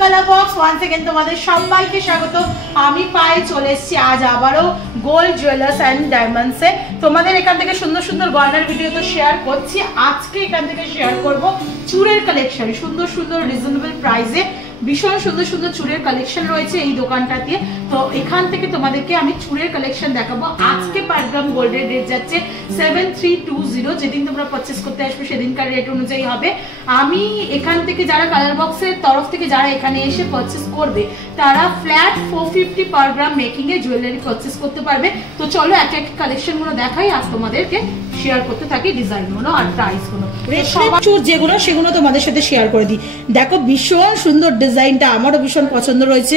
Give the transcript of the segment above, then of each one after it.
Colour box one second তোমাদের সবাইকে স্বাগত। আমি পায়ে চলে এসেছি আজ আবারও গোল্ড জুয়েলার্স অ্যান্ড ডায়মন্ডসে। তোমাদের এখান থেকে সুন্দর সুন্দর গয়নার ভিডিও তো শেয়ার করছি, আজকে এখান থেকে শেয়ার করব চুড়ের কালেকশন। সুন্দর সুন্দর রিজনেবল প্রাইসে ভীষণ সুন্দর সুন্দর চুড়ের কালেকশন রয়েছে এই দোকানটাতে। তো এখান থেকে তোমাদেরকে আমি চুড়ের কালেকশন দেখাবো। আজকে পার গ্রাম গোল্ডের রেট যাচ্ছে 7320। যেদিন তোমরা পারচেস করতে আসবে সেদিনকার রেট অনুযায়ী হবে। আমি এখান থেকে যারা কালার বক্সের তরফ থেকে যারা এখানে এসে পারচেস করবে তারা ফ্ল্যাট 450 পার গ্রাম মেকিং এ জুয়েলারি পারচেস করতে পারবে। তো চলো এক এক কালেকশন গুলো দেখাই আর তোমাদেরকে শেয়ার করতে থাকি ডিজাইন গুলো আর প্রাইস গুলো। চুড় যেগুলো সেগুলো তোমাদের সাথে শেয়ার করে দিই। দেখো ভীষণ সুন্দর ডিজাইনটা, আমারও ভীষণ পছন্দ রয়েছে।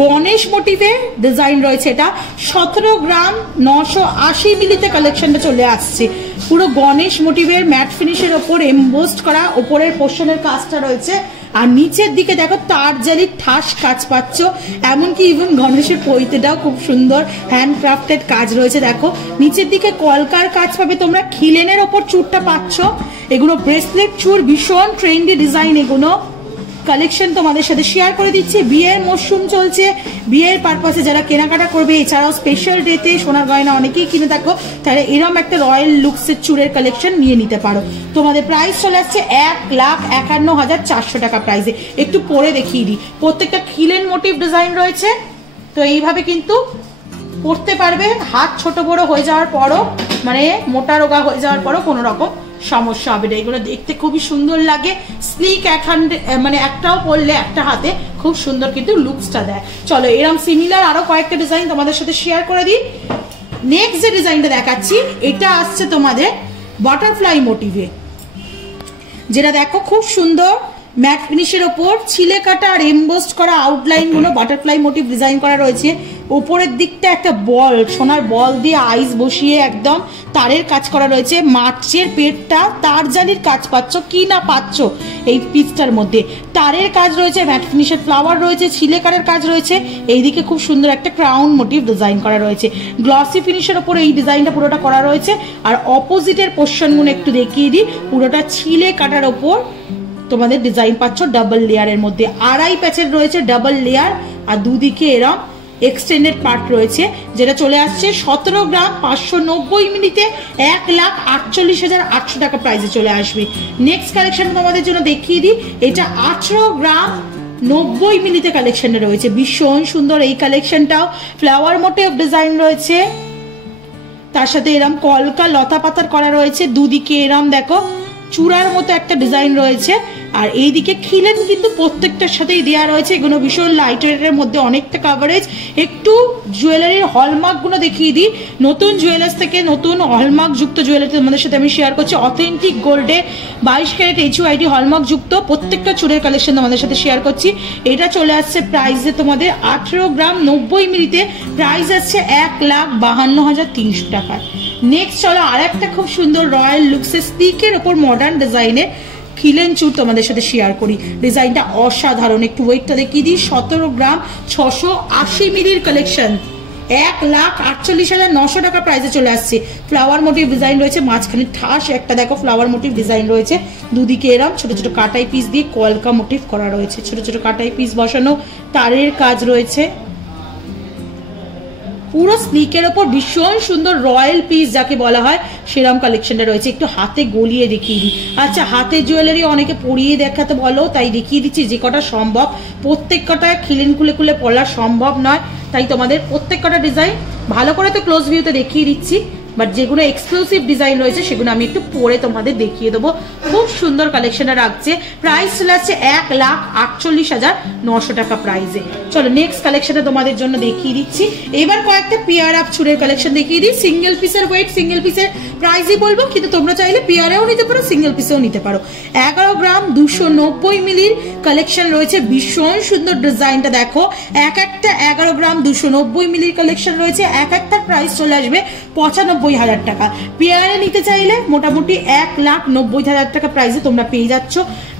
গণেশ মোটিভে ডিজাইন রয়েছে, এটা 17 গ্রাম 980 মিলিতে কালেকশনটা চলে আসছে। পুরো গণেশ মোটিভের ম্যাট ফিনিশের ওপর এমবোসড করা ওপরের পোর্শনের কাজটা রয়েছে, আর নিচের দিকে দেখো তার জালির ঠাস কাজ পাচ্ছ। এমনকি ইভেন গণেশের পৈতেটাও খুব সুন্দর হ্যান্ডক্রাফটেড কাজ রয়েছে। দেখো নিচের দিকে কলকার কাজ পাবে তোমরা, খিলেনের ওপর চুড়টা পাচ্ছ। এগুলো ব্রেসলেট চুড়, ভীষণ ট্রেন্ডি ডিজাইন। এগুলো কালেকশন তোমাদের সাথে শেয়ার করে দিচ্ছি। বিয়ের মরশুম চলছে, বিয়ের পারপাসে যারা কেনাকাটা করবে, এছাড়াও স্পেশাল ডেতে সোনার গয়না অনেকেই কিনে থাকো, তাহলে এরকম একটা রয়্যাল লুকসের চুড়ের কালেকশন নিয়ে নিতে পারো। তোমাদের প্রাইস চলে আসছে 1,51,400 টাকা প্রাইসে। একটু পরে দেখিয়ে দিই, প্রত্যেকটা খিলেন মোটিভ ডিজাইন রয়েছে। তো এইভাবে কিন্তু পরতে পারবে, হাত ছোট বড় হয়ে যাওয়ার পরও, মানে মোটা রোগা হয়ে যাওয়ার পরও কোনো রকম সমস্যা হবে না। এগুলো দেখতে খুবই সুন্দর লাগে, স্লিক মানে একটাও পরলে একটা হাতে খুব সুন্দর কিন্তু লুকসটা দেয়। চলো এরকম সিমিলার আরো কয়েকটা ডিজাইন তোমাদের সাথে শেয়ার করে দিই। নেক্সট যে ডিজাইনটা দেখাচ্ছি এটা আসছে তোমাদের বাটারফ্লাই মোটিভে, যেটা দেখো খুব সুন্দর ম্যাট ফিনিশের ওপর ছিলে কাটা আর এমবোসড করা আউটলাইন গুলো বাটারফ্লাই মোটিভ ডিজাইন করা রয়েছে। উপরের দিকটা একটা বল, সোনার বল দিয়ে আইস বসিয়ে একদম তারের কাজ করা রয়েছে। মাছের পেটটা তার জালির কাজ পাচ্ছ কি না পাচ্ছ এই পিসটার মধ্যে, তারের কাজ রয়েছে, ম্যাট ফিনিশের ফ্লাওয়ার রয়েছে, ছিলে কাটার কাজ রয়েছে। এইদিকে খুব সুন্দর একটা ক্রাউন মোটিভ ডিজাইন করা রয়েছে। গ্লসি ফিনিশের ওপর এই ডিজাইনটা পুরোটা করা রয়েছে। আর অপোজিটের পোর্শনগুলো একটু দেখিয়ে দিই, পুরোটা ছিলে কাটার ওপর তোমাদের ডিজাইন পাচ্ছ ডাবল লেয়ারের মধ্যে। আড়াই প্যাচের রয়েছে ডাবল লেয়ার, আর দুদিকে এরম এক্সটেন্ডেড পার্ট রয়েছে, যেটা চলে আসছে 17 গ্রাম 590 মিলিতে 1,48,800 টাকা প্রাইসে চলে আসবে। নেক্সট কালেকশন তোমাদের জন্য দেখিয়ে দিই, এটা 18 গ্রাম 90 মিলিতে কালেকশনটা রয়েছে। ভীষণ সুন্দর এই কালেকশনটাও, ফ্লাওয়ার মোটিভ ডিজাইন রয়েছে, তার সাথে এরম কলকা লতা পাতার করা রয়েছে। দুদিকে এরম দেখো চূড়ার মতো একটা ডিজাইন রয়েছে, আর এইদিকে খিলেন কিন্তু প্রত্যেকটার সাথেই দেওয়া রয়েছে। এগুলো ভীষণ লাইট ওয়েটের মধ্যে অনেকটা কাভারেজ। একটু জুয়েলারির হলমার্ক গুলো দেখিয়ে দিই। নতুন জুয়েলার্স থেকে নতুন হলমার্ক যুক্ত জুয়েলারি তোমাদের সাথে আমি শেয়ার করছি। অথেন্টিক গোল্ডে 22 ক্যারেট HUID হলমার্ক যুক্ত প্রত্যেকটা চুড়ের কালেকশন তোমাদের সাথে শেয়ার করছি। এটা চলে আসছে প্রাইসে তোমাদের 18 গ্রাম 90 মিলিতে, প্রাইস আসছে 1,52,300 টাকা। নেক্সট চলো আর একটা খুব সুন্দর রয়্যাল লুকসের স্টিকের ওপর মডার্ন ডিজাইনের খিলেন চুড় তোমাদের সাথে শেয়ার করি। ডিজাইনটা অসাধারণ, একটু ওয়েটটা দেখিয়ে দিই। 17 গ্রাম 680 মিলির কালেকশন, 1,48,900 টাকা প্রাইসে চলে আসছে। ফ্লাওয়ার মোটিভ ডিজাইন রয়েছে, মাঝখানে ঠাস একটা দেখো ফ্লাওয়ার মোটিভ ডিজাইন রয়েছে। দুদিকে এরম ছোট ছোট কাটাই পিস দিয়ে কলকা মোটিভ করা রয়েছে, ছোট ছোট কাটাই পিস বসানো, তারের কাজ রয়েছে। পুরো স্লিকের ওপর ভীষণ সুন্দর রয়্যাল পিস যাকে বলা হয় সেরকম কালেকশনটা রয়েছে। একটু হাতে গলিয়ে দেখিয়ে দিই। আচ্ছা হাতের জুয়েলারি অনেকে পরিয়ে দেখাতে বলো, তাই দেখিয়ে দিচ্ছি যে কটা সম্ভব। প্রত্যেক কটা খিলেন খুলে খুলে পড়া সম্ভব নয়, তাই তোমাদের প্রত্যেক কটা ডিজাইন ভালো করে তো ক্লোজ ভিউতে দেখিয়ে দিচ্ছি, বাট যেগুলো এক্সক্লুসিভ ডিজাইন রয়েছে সেগুলো আমি একটু পরে তোমাদের দেখিয়ে দেবো। খুব সুন্দর কালেকশনটা রাখছে। প্রাইস চলে আসছে 1,48,900 টাকা প্রাইসে। চলো নেক্সট কালেকশনটা তোমাদের জন্য দেখিয়ে দিচ্ছি। এবার কয়েকটা পেয়ার আপ চুড়ের কালেকশন দেখিয়ে দিই। সিঙ্গেল পিসের ওয়েট, সিঙ্গেল পিসের প্রাইসই বলবো, কিন্তু তোমরা চাইলে পেয়ারেও নিতে পারো, সিঙ্গেল পিসেও নিতে পারো। 11 গ্রাম 290 মিলির কালেকশন রয়েছে। ভীষণ সুন্দর ডিজাইনটা দেখো, এক একটা 11 গ্রাম 290 মিলির কালেকশন রয়েছে। এক একটার প্রাইস চলে আসবে 95,000 টাকা। পেয়ারে নিতে চাইলে মোটামুটি 1,90,000 টাকা প্রাইসে তোমরা পেয়ে যাচ্ছ।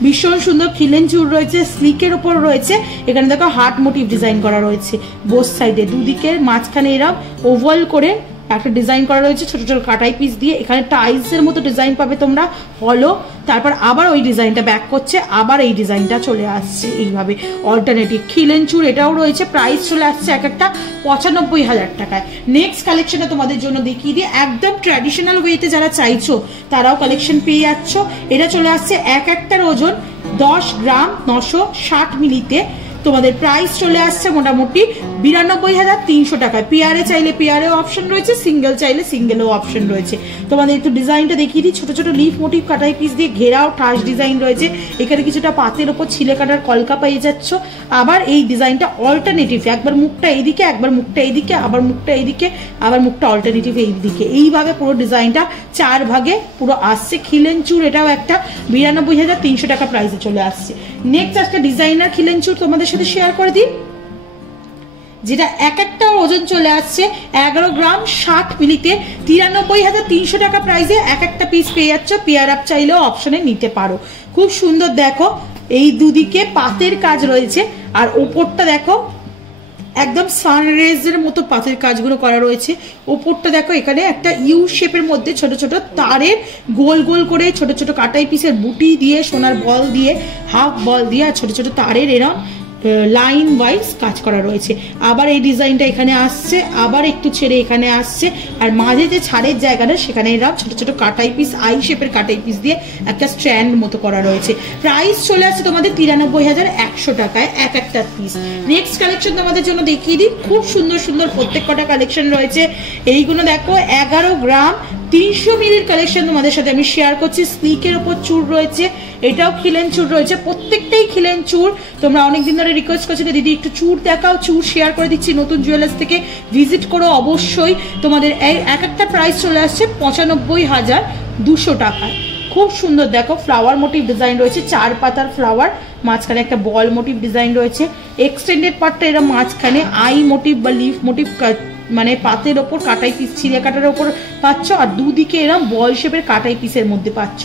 ভীষণ সুন্দর খিলেন চুড় রয়েছে, স্লিকের ওপর রয়েছে। এখানে দেখো হার্ট মোটিভ ডিজাইন করা রয়েছে বোথ সাইডে, দুদিকের মাঝখানে এরকম ওভাল করে একটা ডিজাইন করা রয়েছে ছোট ছোট কাটাই পিস দিয়ে। এখানে টাইলসের মতো ডিজাইন পাবে তোমরা হলো, তারপর আবার ওই ডিজাইনটা ব্যাক করছে, আবার এই ডিজাইনটা চলে আসছে এইভাবে অল্টারনেটিভ। খিলেনচুর এটাও রয়েছে, প্রাইস চলে আসছে এক একটা 95,000 টাকায়। নেক্সট কালেকশনটা তোমাদের জন্য দেখিয়ে দিই, একদম ট্র্যাডিশনাল ওয়েতে যারা চাইছো তারাও কালেকশন পেয়ে যাচ্ছ। এটা চলে আসছে এক একটার ওজন 10 গ্রাম 960 মিলিতে। তোমাদের প্রাইস চলে আসছে মোটামুটি 92,300 টাকায়। পেয়ারে চাইলে পেয়ারেও অপশন রয়েছে, সিঙ্গেল চাইলে সিঙ্গেলও অপশন রয়েছে। তোমাদের একটু ডিজাইনটা দেখিয়ে দিই, ছোট ছোট লিফ মোটিভ কাটাই পিস দিয়ে ঘেরাও ঠাস ডিজাইন রয়েছে। এখানে কিছুটা পাতের ওপর ছিলে কাটার কলকা পেয়ে যাচ্ছ। আবার এই ডিজাইনটা অল্টারনেটিভ, একবার মুখটা এইদিকে, একবার মুখটা এইদিকে, আবার মুখটা এইদিকে, আবার মুখটা অল্টারনেটিভ এইদিকে, এইভাবে পুরো ডিজাইনটা 4 ভাগে পুরো আসছে। খিলেনচুর এটাও একটা 92,300 টাকা প্রাইসে চলে আসছে। নেক্সট একটা ডিজাইনার খিলেনচুর তোমাদের সাথে শেয়ার করে দিই, যেটা এক একটা ওজন চলে আসছে 11 গ্রাম 60 মিলিতে। 93,300 টাকা প্রাইসে এক একটা পিস পেয়ে যাচ্ছ। পেয়ার আপ চাইলেও অপশনে নিতে পারো। খুব সুন্দর দেখো, এই দুদিকে পাতের কাজ রয়েছে, আর ওপরটা দেখো একদম সানরেজের মতো পাতের কাজগুলো করা রয়েছে। ওপরটা দেখো এখানে একটা ইউ শেপের মধ্যে ছোট ছোট তারের গোল গোল করে ছোট ছোট কাটাই পিসের বুটি দিয়ে, সোনার বল দিয়ে, হাফ বল দিয়ে, আর ছোট ছোট তারের এরম লাইন ওয়াইজ কাজ করা রয়েছে। আবার এই ডিজাইনটা এখানে আসছে, আবার একটু ছেড়ে এখানে আসছে, আর মাঝে যে ছাড়ের জায়গাটা সেখানে এরকম ছোট ছোট কাটাই পিস, আই শেপের কাটাই পিস দিয়ে একটা স্ট্যান্ড মতো করা রয়েছে। প্রাইস চলে আসছে তোমাদের 93,100 টাকায় এক একটা পিস। নেক্সট কালেকশন তোমাদের জন্য দেখিয়ে দিই, খুব সুন্দর সুন্দর প্রত্যেক কটা কালেকশন রয়েছে। এইগুলো দেখো 11 গ্রাম 300 মিলির কালেকশন তোমাদের সাথে আমি শেয়ার করছি। স্লিকের ওপর চুর রয়েছে, এটাও খিলেন চুর রয়েছে, প্রত্যেকটাই খিলেন চুর। তোমরা অনেকদিন ধরে রিকোয়েস্ট করছো যে দিদি একটু চুর দেখাও, চুর শেয়ার করে দিচ্ছি। নতুন জুয়েলার্স থেকে ভিজিট করো অবশ্যই। তোমাদের এই এক একটা প্রাইস চলে আসছে 95,200 টাকায়। খুব সুন্দর দেখো, ফ্লাওয়ার মোটিভ ডিজাইন রয়েছে, 4 পাতার ফ্লাওয়ার, মাঝখানে একটা বল মোটিভ ডিজাইন রয়েছে। এক্সটেন্ডেড পার্টটা এরা মাঝখানে আই মোটিভ বা লিফ মোটিভ মানে পাতের ওপর কাটাই পিস ছিঁড়ে কাটার ওপর পাচ্ছ, আর দুদিকে এরম বল শেপের কাটাই পিসের মধ্যে পাচ্ছ।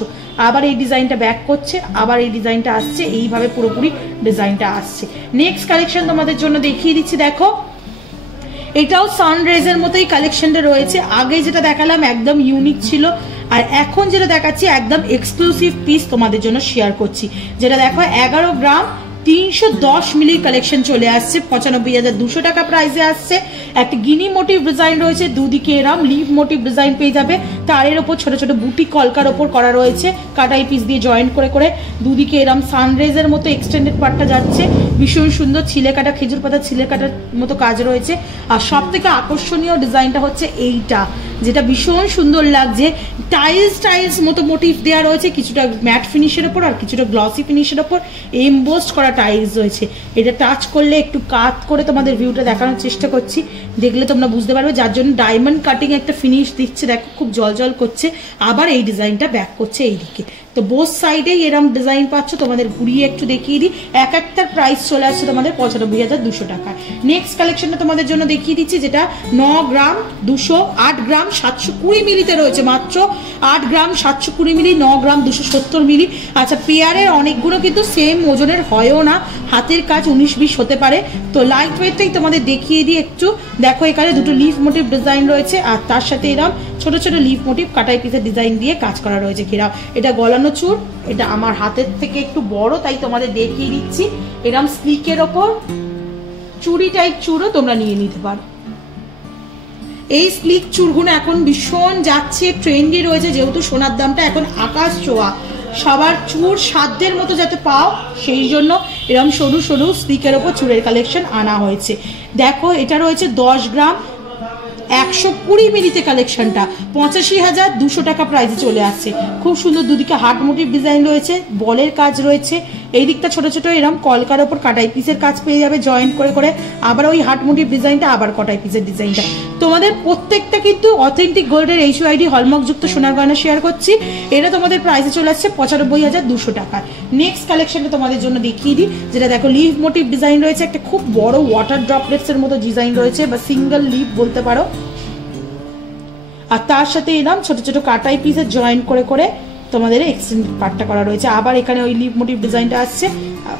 আবার এই ডিজাইনটা ব্যাক করছে, আবার এই ডিজাইনটা আসছে, এইভাবে পুরোপুরি ডিজাইনটা আসছে। নেক্সট কালেকশন তোমাদের জন্য দেখিয়ে দিচ্ছি, দেখো এটাও সানরেজের মতোই কালেকশনটা রয়েছে। আগে যেটা দেখালাম একদম ইউনিক ছিল, আর এখন যেটা দেখাচ্ছি একদম এক্সক্লুসিভ পিস তোমাদের জন্য শেয়ার করছি। যেটা দেখো 11 গ্রাম 310 মিলির কালেকশন চলে আসছে, 95,200 টাকা প্রাইসে আসছে। একটা গিনি মোটিভ ডিজাইন রয়েছে, দুদিকে এরম লিভ মোটিভ ডিজাইন পেয়ে যাবে। তারের ওপর ছোট ছোট বুটি কলকার ওপর করা রয়েছে, কাটাই পিস দিয়ে জয়েন্ট করে করে। দুদিকে এরম সানরেজের মতো এক্সটেন্ডেড পার্টটা যাচ্ছে, ভীষণ সুন্দর ছিলে কাটা, খেজুর পাতা ছিলে কাটার মতো কাজ রয়েছে। আর সব থেকে আকর্ষণীয় ডিজাইনটা হচ্ছে এইটা, যেটা ভীষণ সুন্দর লাগছে। টাইলস মতো মোটিভ দেওয়া রয়েছে, কিছুটা ম্যাট ফিনিশের ওপর আর কিছুটা গ্লসি ফিনিশের ওপর এমবোসড করা টাইলস রয়েছে। এটা টাচ করলে একটু কাট করে তোমাদের ভিউটা দেখানোর চেষ্টা করছি, দেখলে তোমরা বুঝতে পারবে, যার জন্য ডায়মন্ড কাটিং একটা ফিনিশ দিচ্ছে। দেখো খুব জল করছে। আবার এই ডিজাইনটা ব্যাক করছে এইদিকে। তো বোথ সাইডেই এরম ডিজাইন পাচ্ছ। তোমাদের ঘুরিয়ে একটু দেখিয়ে দিই, এক একটার প্রাইস চলে আসছে তোমাদের 95,200 টাকায়। নেক্সট কালেকশনটা তোমাদের জন্য দেখিয়ে দিচ্ছি, যেটা 9 গ্রাম 8 গ্রাম 720 মিলিতে রয়েছে, মাত্র 8 গ্রাম 720 মিলি, 9 গ্রাম 270 মিলি। আচ্ছা, পেয়ারের অনেকগুলো কিন্তু সেম ওজনের হয়ও না, হাতের কাজ 19-20 হতে পারে। তো লাইট ওয়েটটাই তোমাদের দেখিয়ে দিই একটু। দেখো এখানে দুটো লিফ মোটিভ ডিজাইন রয়েছে, আর তার সাথে এরকম ছোট ছোট লিফ মোটিভ কাটাই পিসের ডিজাইন দিয়ে কাজ করা রয়েছে ঘেরাও। এটা গলানো চুর, এটা আমার হাতের থেকে একটু বড় তাই তোমাদের দেখিয়ে দিচ্ছি। এরকম স্লিকের ওপর চুড়ি টাইপ চুরও তোমরা নিয়ে নিতে পারো। এই স্লিক চুরগুলো এখন ভীষণ যাচ্ছে, ট্রেন্ডি রয়েছে, যেহেতু সোনার দামটা এখন আকাশ ছোঁয়া। সবার চুর সাধ্যের মতো যাতে পাও সেই জন্য এরকম সরু সরু স্লিকের ওপর চুরের কালেকশন আনা হয়েছে। দেখো এটা রয়েছে 10 গ্রাম 120 মিলিতে কালেকশনটা 85,200 টাকা প্রাইসে চলে আসছে। খুব সুন্দর, দুদিকে হার্ট মোটিভ ডিজাইন রয়েছে, বলের কাজ রয়েছে। এই দিকটা ছোট ছোট এরকম কলকার ওপর কাটাই পিসের কাজ পেয়ে যাবে জয়েন্ট করে করে। আবার ওই হার্ট মোটিভ ডিজাইনটা, আবার কটাই পিসের ডিজাইনটা। তোমাদের প্রত্যেকটা কিন্তু অথেন্টিক গোল্ডের HUID হলমার্কযুক্ত সোনার গয়না শেয়ার করছি। এটা তোমাদের প্রাইসে চলে আসছে 95,200 টাকা। নেক্সট কালেকশনটা তোমাদের জন্য দেখিয়ে দিই, যেটা দেখো লিভ মোটিভ ডিজাইন রয়েছে, একটা খুব বড় ওয়াটার ড্রপলেটস এর মতো ডিজাইন রয়েছে, বা সিঙ্গেল লিভ বলতে পারো। আর তার সাথে এরকম ছোট ছোট কাটাই পিসের জয়েন্ট করে করে তোমাদের এক্সটেন্ডেড পার্টটা করা রয়েছে। আবার এখানে ওই লিপ মোটিভ ডিজাইনটা আসছে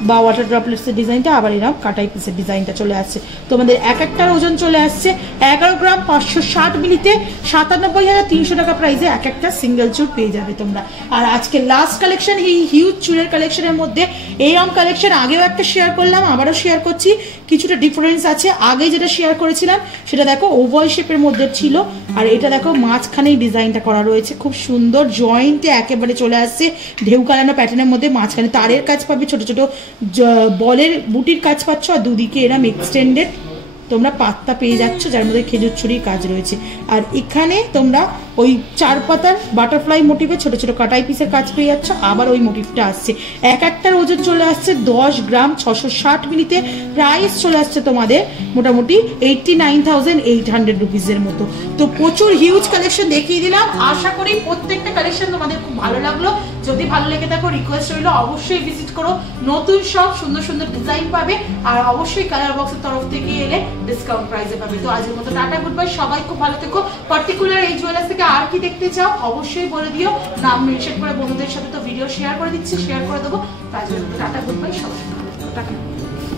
বা ওয়াটার ড্রপলেটসের ডিজাইনটা, আবার এরকম কাটাই পিসের ডিজাইনটা চলে আসছে। তোমাদের এক একটার ওজন চলে আসছে 11 গ্রাম 560 মিলিতে 97,300 টাকা প্রাইসে এক একটা সিঙ্গেল চুল পেয়ে যাবে তোমরা। আর আজকে লাস্ট কালেকশন এই হিউজ চুলের কালেকশনের মধ্যে এইরকম কালেকশন আগেও একটা শেয়ার করলাম, আবারও শেয়ার করছি। কিছুটা ডিফারেন্স আছে, আগে যেটা শেয়ার করেছিলাম সেটা দেখো ওভাল শেপের মধ্যে ছিল, আর এটা দেখো মাঝখানেই ডিজাইনটা করা রয়েছে, খুব সুন্দর জয়েন্টে একেবারে চলে আসছে ঢেউ কালানো প্যাটার্নের মধ্যে। মাঝখানে তারের কাজ পাবে, ছোট ছোট বলের বুটির কাজ পাচ্ছ, আর দুদিকে এরম এক্সটেন্ডেড তোমরা পাত্তা পেয়ে যাচ্ছ যার মধ্যে খেজুর ছুরির কাজ রয়েছে। আর এখানে তোমরা ওই 4 পাতার বাটারফ্লাই মোটিভে ছোট ছোট কাটাই পিসের কাজ পেয়ে যাচ্ছ, আবার ওই মোটিভটা আসছে। এক একটার ওজন চলে আসছে 10 গ্রাম 660 মিলিতে, প্রাইস চলে আসছে তোমাদের মোটামুটি 89,800 রুপিসের মতো। তো প্রচুর হিউজ কালেকশন দেখিয়ে দিলাম, আশা করি প্রত্যেকটা কালেকশন তোমাদের খুব ভালো লাগলো। যদি ভালো লেগে থাকো রিকোয়েস্ট রইলো অবশ্যই ভিজিট করো, নতুন সব সুন্দর সুন্দর ডিজাইন পাবে, আর অবশ্যই কালার বক্সের তরফ থেকে এলে ডিসকাউন্ট প্রাইসে পাবে। তো আজকের মতো টাটা গুড বাই, সবাই খুব ভালো থেকো। পার্টিকুলার এই জুয়েলার্স থেকে আর কি দেখতে চাও অবশ্যই বলে দিও, নাম মেনশন করে বন্ধুদের সাথে তো ভিডিও শেয়ার করে দিচ্ছি, শেয়ার করে দেবো। তো আজকের মতো টাটা গুড বাই, সবাই ভালো থেকো, টাটা।